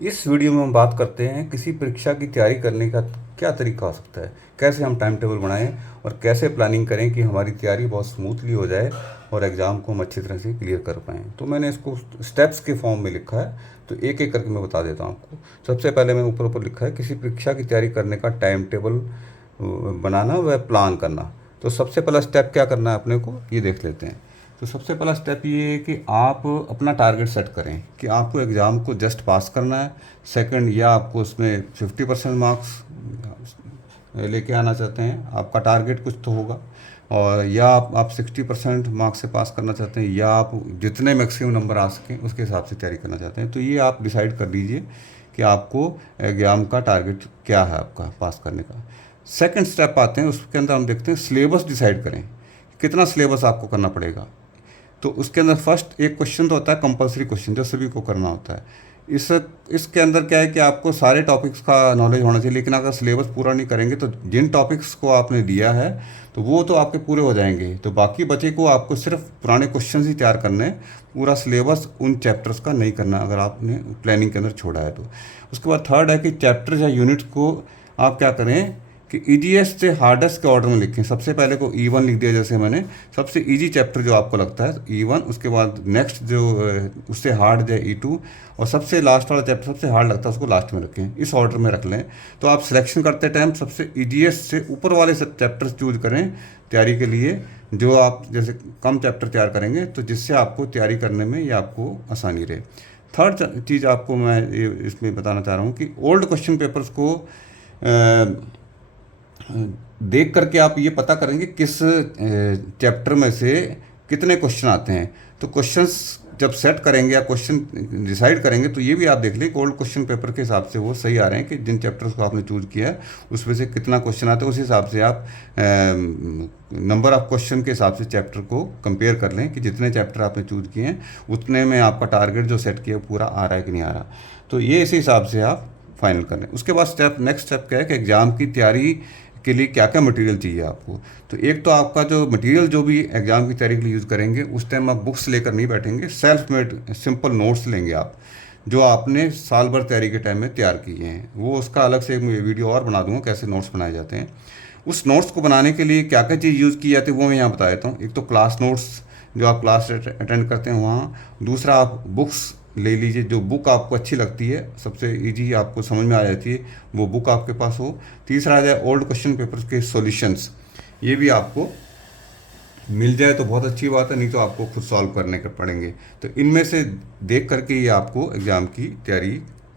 इस वीडियो में हम बात करते हैं किसी परीक्षा की तैयारी करने का क्या तरीका हो सकता है, कैसे हम टाइम टेबल बनाएं और कैसे प्लानिंग करें कि हमारी तैयारी बहुत स्मूथली हो जाए और एग्ज़ाम को हम अच्छी तरह से क्लियर कर पाएँ। तो मैंने इसको स्टेप्स के फॉर्म में लिखा है, तो एक एक करके मैं बता देता हूँ आपको। सबसे पहले मैंने ऊपर ऊपर लिखा है किसी परीक्षा की तैयारी करने का टाइम टेबल बनाना व प्लान करना। तो सबसे पहला स्टेप क्या करना है अपने को, ये देख लेते हैं। तो सबसे पहला स्टेप ये है कि आप अपना टारगेट सेट करें कि आपको एग्ज़ाम को जस्ट पास करना है। सेकंड, या आपको उसमें 50% मार्क्स लेके आना चाहते हैं, आपका टारगेट कुछ तो होगा। और या आप 60% मार्क्स से पास करना चाहते हैं, या आप जितने मैक्सिमम नंबर आ सकें उसके हिसाब से तैयारी करना चाहते हैं। तो ये आप डिसाइड कर लीजिए कि आपको एग्ज़ाम का टारगेट क्या है आपका पास करने का। सेकंड स्टेप आते हैं, उसके अंदर हम देखते हैं सिलेबस डिसाइड करें, कितना सिलेबस आपको करना पड़ेगा। तो उसके अंदर फर्स्ट एक क्वेश्चन तो होता है कंपलसरी क्वेश्चन, जो सभी को करना होता है। इसके अंदर क्या है कि आपको सारे टॉपिक्स का नॉलेज होना चाहिए, लेकिन अगर सिलेबस पूरा नहीं करेंगे तो जिन टॉपिक्स को आपने दिया है तो वो तो आपके पूरे हो जाएंगे, तो बाकी बचे को आपको सिर्फ पुराने क्वेश्चन ही तैयार करने हैं। पूरा सिलेबस उन चैप्टर्स का नहीं करना अगर आपने प्लानिंग के अंदर छोड़ा है तो। उसके बाद थर्ड है कि चैप्टर या यूनिट को आप क्या करें कि ईजीएस्ट से हार्डेस्ट के ऑर्डर में लिखें। सबसे पहले को E1 लिख दिया, जैसे मैंने सबसे इजी चैप्टर जो आपको लगता है E1, उसके बाद नेक्स्ट जो उससे हार्ड है E2, और सबसे लास्ट वाला चैप्टर सबसे हार्ड लगता है उसको लास्ट में रखें। इस ऑर्डर में रख लें। तो आप सिलेक्शन करते टाइम सबसे ईजीएस्ट से ऊपर वाले सब चैप्टर्स चूज करें तैयारी के लिए, जो आप जैसे कम चैप्टर तैयार करेंगे तो जिससे आपको तैयारी करने में ये आपको आसानी रहे। थर्ड चीज़ आपको मैं ये इसमें बताना चाह रहा हूँ कि ओल्ड क्वेश्चन पेपर्स को देख करके आप ये पता करेंगे किस चैप्टर में से कितने क्वेश्चन आते हैं। तो क्वेश्चंस जब सेट करेंगे या क्वेश्चन डिसाइड करेंगे तो ये भी आप देख लें कि ओल्ड क्वेश्चन पेपर के हिसाब से वो सही आ रहे हैं कि जिन चैप्टर्स को आपने चूज़ किया है उसमें से कितना क्वेश्चन आता है, उस हिसाब से आप नंबर ऑफ क्वेश्चन के हिसाब से चैप्टर को कंपेयर कर लें कि जितने चैप्टर आपने चूज़ किए हैं उतने में आपका टारगेट जो सेट किया पूरा आ रहा है कि नहीं आ रहा। तो ये इसी हिसाब से आप फाइनल कर लें। उसके बाद नेक्स्ट स्टेप क्या है कि एग्ज़ाम की तैयारी के लिए क्या क्या मटेरियल चाहिए आपको। तो एक तो आपका जो मटेरियल जो भी एग्ज़ाम की तैयारी के लिए यूज़ करेंगे उस टाइम आप बुक्स लेकर नहीं बैठेंगे, सेल्फ मेड सिंपल नोट्स लेंगे आप, जो आपने साल भर तैयारी के टाइम में तैयार किए हैं। वो उसका अलग से मैं वीडियो और बना दूंगा कैसे नोट्स बनाए जाते हैं। उस नोट्स को बनाने के लिए क्या क्या चीज़ यूज़ की जाती है वो मैं यहाँ बता देता हूँ। एक तो क्लास नोट्स जो आप क्लास अटेंड करते हैं वहाँ। दूसरा, आप बुक्स ले लीजिए, जो बुक आपको अच्छी लगती है, सबसे इजी आपको समझ में आ जाती है, वो बुक आपके पास हो। तीसरा आ जाए ओल्ड क्वेश्चन पेपर्स के सॉल्यूशंस, ये भी आपको मिल जाए तो बहुत अच्छी बात है, नहीं तो आपको खुद सॉल्व करने के पड़ेंगे। तो इनमें से देख करके ये आपको एग्ज़ाम की तैयारी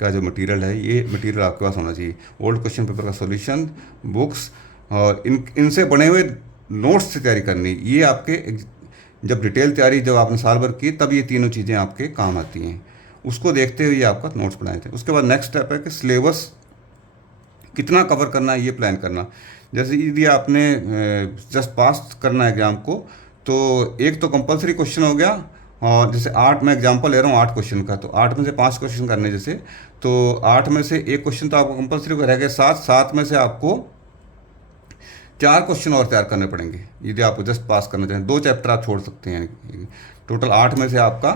का जो मटेरियल है ये मटेरियल आपके पास होना चाहिए। ओल्ड क्वेश्चन पेपर का सॉल्यूशन, बुक्स, और इनसे बने हुए नोट्स से तैयारी करनी। ये आपके जब डिटेल तैयारी जब आपने साल भर की तब ये तीनों चीज़ें आपके काम आती हैं। उसको देखते हुए आपका नोट्स बनाए थे। उसके बाद नेक्स्ट स्टेप है कि सिलेबस कितना कवर करना है ये प्लान करना। जैसे यदि आपने जस्ट पास करना है एग्ज़ाम को, तो एक तो कंपलसरी क्वेश्चन हो गया, और जैसे 8, मैं एग्जांपल ले रहा हूँ 8 क्वेश्चन का, तो 8 में से 5 क्वेश्चन करने जैसे, तो 8 में से एक क्वेश्चन तो आपको कंपलसरी को रह गया, 7 में से आपको 4 क्वेश्चन और तैयार करने पड़ेंगे यदि आप जस्ट पास करना चाहें। 2 चैप्टर आप छोड़ सकते हैं। टोटल 8 में से आपका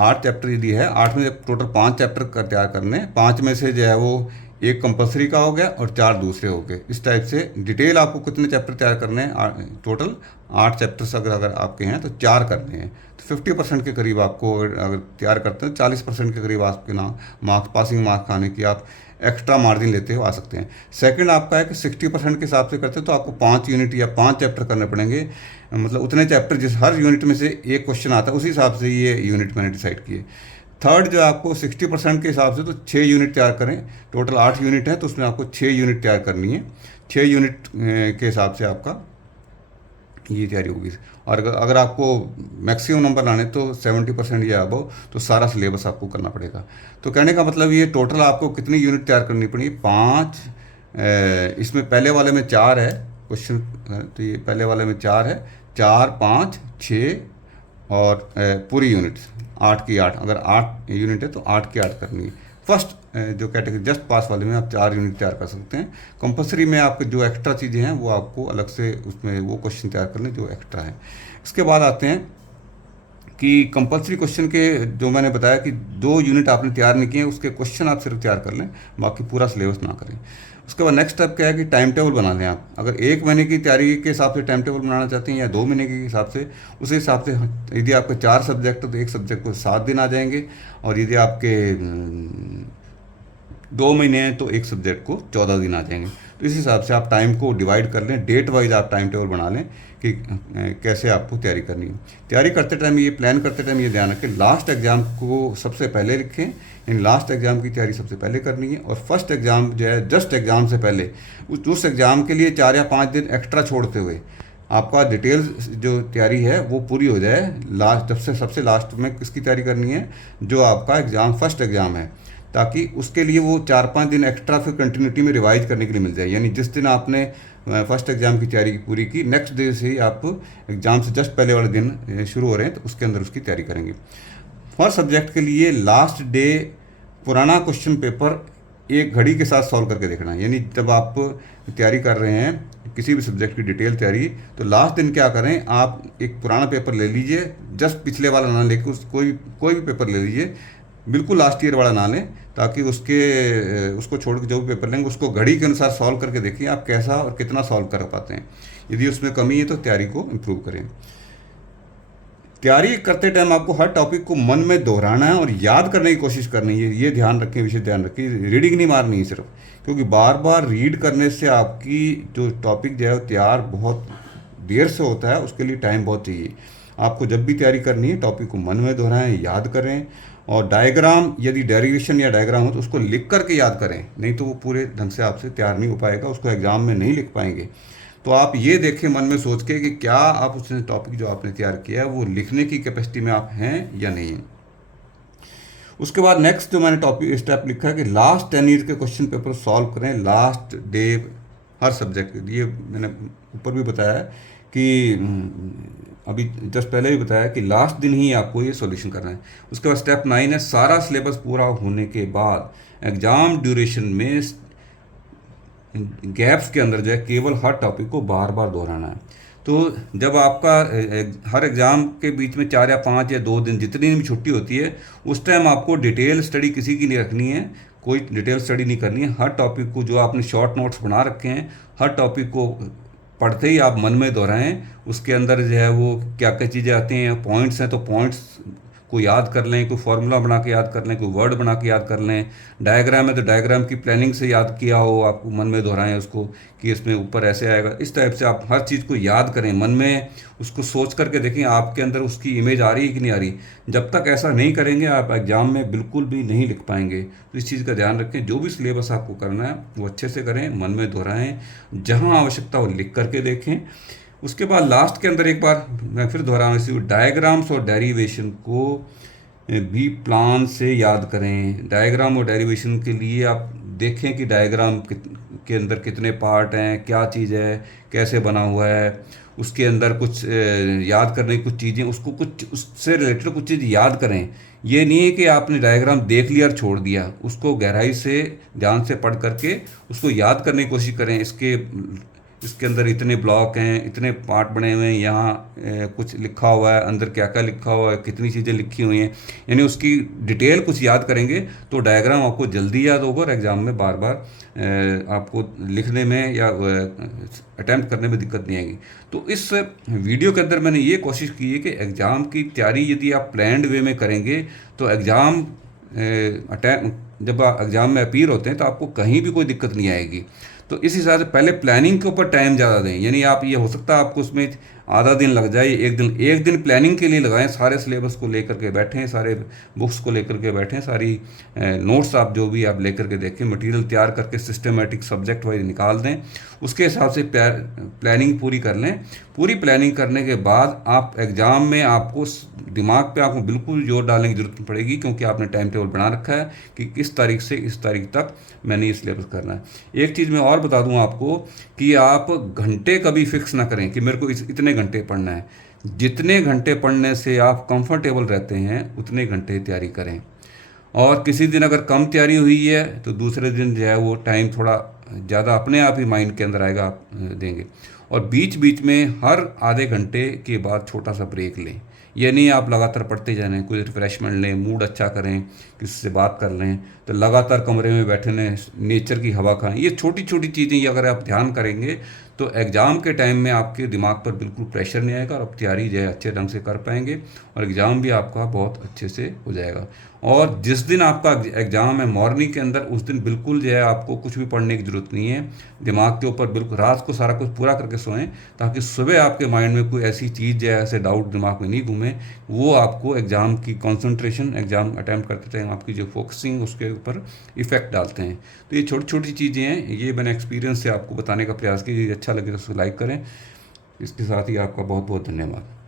8 चैप्टर यदि है, 8 में से टोटल 5 चैप्टर कर तैयार करने, 5 में से जो है वो एक कंपलसरी का हो गया और 4 दूसरे हो गए। इस टाइप से डिटेल आपको कितने चैप्टर तैयार करने हैं, टोटल 8 चैप्टर्स अगर आपके हैं तो 4 करने हैं। तो 50% के करीब आपको अगर तैयार करते हैं, 40% के करीब आपके ना मार्क्स, पासिंग मार्क्स आने की आप एक्स्ट्रा मार्जिन लेते हुए आ सकते हैं। सेकंड आपका है कि 60% के हिसाब से करते हो तो आपको 5 यूनिट या 5 चैप्टर करने पड़ेंगे, मतलब उतने चैप्टर जिस हर यूनिट में से एक क्वेश्चन आता है उसी हिसाब से ये यूनिट मैंने डिसाइड किए। थर्ड, जो आपको 60% के हिसाब से तो 6 यूनिट तैयार करें। टोटल 8 यूनिट है तो उसमें आपको 6 यूनिट तैयार करनी है। 6 यूनिट के हिसाब से आपका ये तैयारी होगी। और अगर आपको मैक्सिमम नंबर लाने तो 70% या अबव, तो सारा सिलेबस आपको करना पड़ेगा। तो कहने का मतलब ये टोटल आपको कितनी यूनिट तैयार करनी पड़ेगी, 5, इसमें पहले वाले में 4 है क्वेश्चन, तो ये पहले वाले में 4 है, 4, 5, 6, और पूरी यूनिट 8 की 8, अगर 8 यूनिट है तो 8 की 8 करनी है। फर्स्ट जो कैटेगरी जस्ट पास वाले में आप 4 यूनिट तैयार कर सकते हैं। कंपलसरी में आपके जो एक्स्ट्रा चीज़ें हैं वो आपको अलग से उसमें वो क्वेश्चन तैयार कर लें जो एक्स्ट्रा है। इसके बाद आते हैं कि कंपलसरी क्वेश्चन के जो मैंने बताया कि 2 यूनिट आपने तैयार नहीं किए, उसके क्वेश्चन आप सिर्फ तैयार कर लें, बाकी पूरा सिलेबस ना करें। उसके बाद नेक्स्ट स्टेप क्या है कि टाइम टेबल बना लें आप। अगर 1 महीने की तैयारी के हिसाब से टाइम टेबल बनाना चाहते हैं या 2 महीने के हिसाब से, उस हिसाब से यदि आपके 4 सब्जेक्ट तो एक सब्जेक्ट को 7 दिन आ जाएंगे, और यदि आपके 2 महीने हैं तो एक सब्जेक्ट को 14 दिन आ जाएंगे। तो इस हिसाब से आप टाइम को डिवाइड कर लें, डेट वाइज आप टाइम टेबल बना लें कि कैसे आपको तैयारी करनी है। तैयारी करते टाइम ये प्लान करते टाइम ये ध्यान रखें, लास्ट एग्ज़ाम को सबसे पहले लिखें, यानी लास्ट एग्ज़ाम की तैयारी सबसे पहले करनी है। और फर्स्ट एग्ज़ाम जो है जस्ट एग्ज़ाम से पहले उस एग्ज़ाम के लिए 4 या 5 दिन एक्स्ट्रा छोड़ते हुए आपका डिटेल जो तैयारी है वो पूरी हो जाए। लास्ट जब से सबसे लास्ट में किसकी तैयारी करनी है, जो आपका एग्ज़ाम फर्स्ट एग्ज़ाम है, ताकि उसके लिए वो 4-5 दिन एक्स्ट्रा फिर कंटिन्यूटी में रिवाइज करने के लिए मिल जाए। यानी जिस दिन आपने फर्स्ट एग्ज़ाम की तैयारी पूरी की, नेक्स्ट डे से ही आप एग्ज़ाम से जस्ट पहले वाले दिन शुरू हो रहे हैं तो उसके अंदर उसकी तैयारी करेंगे। फर्स्ट सब्जेक्ट के लिए लास्ट डे पुराना क्वेश्चन पेपर एक घड़ी के साथ सॉल्व करके देखना है। यानी जब आप तैयारी कर रहे हैं किसी भी सब्जेक्ट की डिटेल तैयारी, तो लास्ट दिन क्या करें, आप एक पुराना पेपर ले लीजिए, जस्ट पिछले वाला ना लेके कोई भी पेपर ले लीजिए, बिल्कुल लास्ट ईयर वाला ना लें, ताकि उसको छोड़ के जो भी पेपर लेंगे उसको घड़ी के अनुसार सॉल्व करके देखिए आप कैसा और कितना सॉल्व कर पाते हैं। यदि उसमें कमी है तो तैयारी को इम्प्रूव करें। तैयारी करते टाइम आपको हर टॉपिक को मन में दोहराना है और याद करने की कोशिश करनी है। ये ध्यान रखें, विशेष ध्यान रखें, रीडिंग नहीं मारनी है सिर्फ, क्योंकि बार बार रीड करने से आपकी जो टॉपिक जो है तैयार बहुत देर से होता है, उसके लिए टाइम बहुत चाहिए। आपको जब भी तैयारी करनी है टॉपिक को मन में दोहराएं, याद करें, और डायग्राम यदि डेरिवेशन या डायग्राम हो तो उसको लिख करके याद करें, नहीं तो वो पूरे ढंग से आपसे तैयार नहीं हो पाएगा, उसको एग्जाम में नहीं लिख पाएंगे। तो आप ये देखें मन में सोच के कि क्या आप उस टॉपिक जो आपने तैयार किया है वो लिखने की कैपेसिटी में आप हैं या नहीं हैं। उसके बाद नेक्स्ट जो मैंने टॉपिक स्टेप लिखा है कि लास्ट 10 ईयर के क्वेश्चन पेपर सॉल्व करें लास्ट डे हर सब्जेक्ट के लिए। मैंने ऊपर भी बताया है कि अभी जस्ट पहले भी बताया कि लास्ट दिन ही आपको ये सॉल्यूशन करना है। उसके बाद स्टेप 9 है, सारा सिलेबस पूरा होने के बाद एग्ज़ाम ड्यूरेशन में गैप्स के अंदर जो है केवल हर टॉपिक को बार बार दोहराना है। तो जब आपका हर एग्ज़ाम के बीच में 4 या 5 या 2 दिन जितनी भी छुट्टी होती है, उस टाइम आपको डिटेल स्टडी किसी की नहीं रखनी है, कोई डिटेल स्टडी नहीं करनी है। हर टॉपिक को जो आपने शॉर्ट नोट्स बना रखे हैं, हर टॉपिक को पढ़ते ही आप मन में दोहराएं। उसके अंदर जो है वो क्या क्या चीज़ें आती हैं, पॉइंट्स हैं तो पॉइंट्स को याद कर लें, कोई फार्मूला बना के याद कर लें, कोई वर्ड बना के याद कर लें। डायग्राम है तो डायग्राम की प्लानिंग से याद किया हो, आपको मन में दोहराएं उसको कि इसमें ऊपर ऐसे आएगा। इस टाइप से आप हर चीज़ को याद करें, मन में उसको सोच करके देखें आपके अंदर उसकी इमेज आ रही है कि नहीं आ रही। जब तक ऐसा नहीं करेंगे आप एग्ज़ाम में बिल्कुल भी नहीं लिख पाएंगे। तो इस चीज़ का ध्यान रखें, जो भी सिलेबस आपको करना है वो अच्छे से करें, मन में दोहराएं, जहाँ आवश्यकता हो लिख करके देखें। उसके बाद लास्ट के अंदर एक बार मैं फिर दोहराऊँ, इसी डायग्राम्स और डेरिवेशन को भी प्लान से याद करें। डायग्राम और डेरिवेशन के लिए आप देखें कि डायग्राम के अंदर कितने पार्ट हैं, क्या चीज़ है, कैसे बना हुआ है, उसके अंदर कुछ याद करने की कुछ चीज़ें, उसको कुछ उससे रिलेटेड कुछ चीज़ याद करें। ये नहीं है कि आपने डायग्राम देख लिया और छोड़ दिया, उसको गहराई से ध्यान से पढ़ करके उसको याद करने की कोशिश करें। इसके अंदर इतने ब्लॉक हैं, इतने पार्ट बने हुए हैं, यहाँ कुछ लिखा हुआ है, अंदर क्या क्या लिखा हुआ है, कितनी चीज़ें लिखी हुई हैं, यानी उसकी डिटेल कुछ याद करेंगे तो डायग्राम आपको जल्दी याद होगा और एग्ज़ाम में बार बार आपको लिखने में या अटैम्प्ट करने में दिक्कत नहीं आएगी। तो इस वीडियो के अंदर मैंने ये कोशिश की है कि एग्ज़ाम की तैयारी यदि आप प्लान्ड वे में करेंगे तो एग्ज़ाम जब एग्ज़ाम में अपीयर होते हैं तो आपको कहीं भी कोई दिक्कत नहीं आएगी। तो इस हिसाब से पहले प्लानिंग के ऊपर टाइम ज़्यादा दें, यानी आप ये हो सकता है आपको उसमें आधा दिन लग जाए, एक दिन प्लानिंग के लिए लगाएं, सारे सिलेबस को लेकर के बैठें, सारे बुक्स को लेकर के बैठें, सारी नोट्स आप जो भी आप लेकर के देखें, मटेरियल तैयार करके सिस्टमेटिक सब्जेक्ट वाइज निकाल दें, उसके हिसाब से प्लानिंग पूरी कर लें। पूरी प्लानिंग करने के बाद आप एग्ज़ाम में आपको दिमाग पे आपको बिल्कुल जोर डालने की ज़रूरत पड़ेगी, क्योंकि आपने टाइम टेबल बना रखा है कि किस तारीख से इस तारीख तक मैंने ये सिलेबस करना है। एक चीज़ मैं और बता दूं आपको कि आप घंटे कभी फिक्स ना करें कि मेरे को इतने घंटे पढ़ना है। जितने घंटे पढ़ने से आप कंफर्टेबल रहते हैं उतने घंटे तैयारी करें, और किसी दिन अगर कम तैयारी हुई है तो दूसरे दिन जो है वो टाइम थोड़ा ज़्यादा अपने आप ही माइंड के अंदर आएगा, आप देंगे। और बीच बीच में हर आधे घंटे के बाद छोटा सा ब्रेक लें, ये नहीं आप लगातार पढ़ते जाएं, कोई रिफ्रेशमेंट लें, मूड अच्छा करें, किसी से बात कर लें, तो लगातार कमरे में बैठे रहें, नेचर की हवा खाएं। ये छोटी छोटी चीज़ें ये अगर आप ध्यान करेंगे तो एग्ज़ाम के टाइम में आपके दिमाग पर बिल्कुल प्रेशर नहीं आएगा और आप तैयारी जो है अच्छे ढंग से कर पाएंगे और एग्ज़ाम भी आपका बहुत अच्छे से हो जाएगा। और जिस दिन आपका एग्ज़ाम है मॉर्निंग के अंदर, उस दिन बिल्कुल जो है आपको कुछ भी पढ़ने की ज़रूरत नहीं है, दिमाग के ऊपर बिल्कुल रात को सारा कुछ पूरा करके सोएं, ताकि सुबह आपके माइंड में कोई ऐसी चीज़ जो है, ऐसे डाउट दिमाग में नहीं घूमे, वो आपको एग्ज़ाम की कंसंट्रेशन, एग्ज़ाम अटैम्प्ट करते टाइम आपकी जो फोकसिंग उसके ऊपर इफ़ेक्ट डालते हैं। तो ये छोटी छोटी चीज़ें हैं, ये मैंने एक्सपीरियंस से आपको बताने का प्रयास किया। यदि अच्छा लगे तो उसको लाइक करें। इसके साथ ही आपका बहुत बहुत धन्यवाद।